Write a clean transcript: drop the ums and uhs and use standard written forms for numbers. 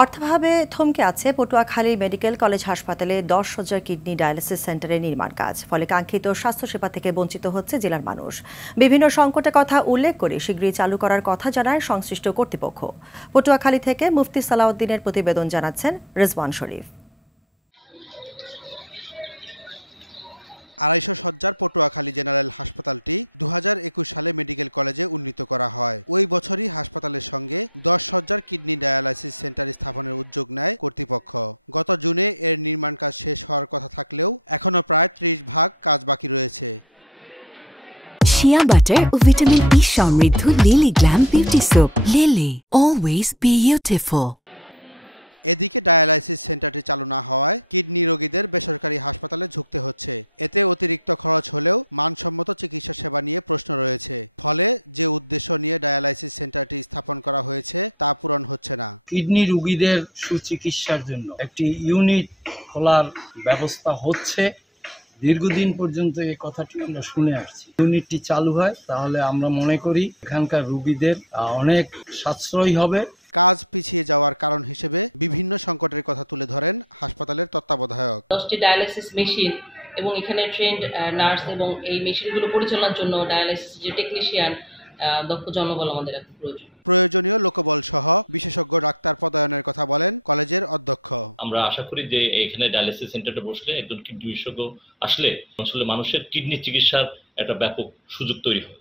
অর্থাভাবে থমকে আছে Patuakhali medical college হাসপাতালে 10,000 কিডনি ডায়ালিসিস সেন্টারের নির্মাণ কাজ। ফলে কাঙ্ক্ষিত স্বাস্থ্যসেবা থেকে বঞ্চিত হচ্ছে জেলার মানুষ। বিভিন্ন সংকটের কথা উল্লেখ করে শীঘ্রই চালু করার কথা জানায় সংশ্লিষ্ট কর্তৃপক্ষ। পটুয়াখালী থেকে মুফতি সালাউদ্দিনের প্রতিবেদন জানাচ্ছেন রেজওয়ান শরীফ। শিয়া বাটার ও ভিটামিন ই সমৃদ্ধ lily glam beauty soap. Lily, always beautiful. Kidney রোগীদের সুচিকিৎসার জন্য একটি ইউনিট খোলার ব্যবস্থা হচ্ছে। দীর্ঘদিন পর্যন্ত এই কথাটি আমরা শুনে আসছি। ইউনিটটি চালু হয় তাহলে আমরা মনে করি এখানকার রোগীদের অনেক সাশ্রয় হবে। 10টি ডায়ালাইসিস মেশিন এবং এখানে ট্রেন্ড নার্স এবং এই মেশিনগুলো পরিচালনার জন্য ডায়ালাইসিস যে টেকনিশিয়ান দক্ষ জনবল আমাদের এখন প্রয়োজন। আমরা আশা করি যে এখানে ডায়ালিসিস সেন্টারটা বসলে একজন কিডনি বিশেষজ্ঞ আসলে মানুষের কিডনি চিকিৎসার একটা ব্যাপক সুযোগ তৈরি হয়।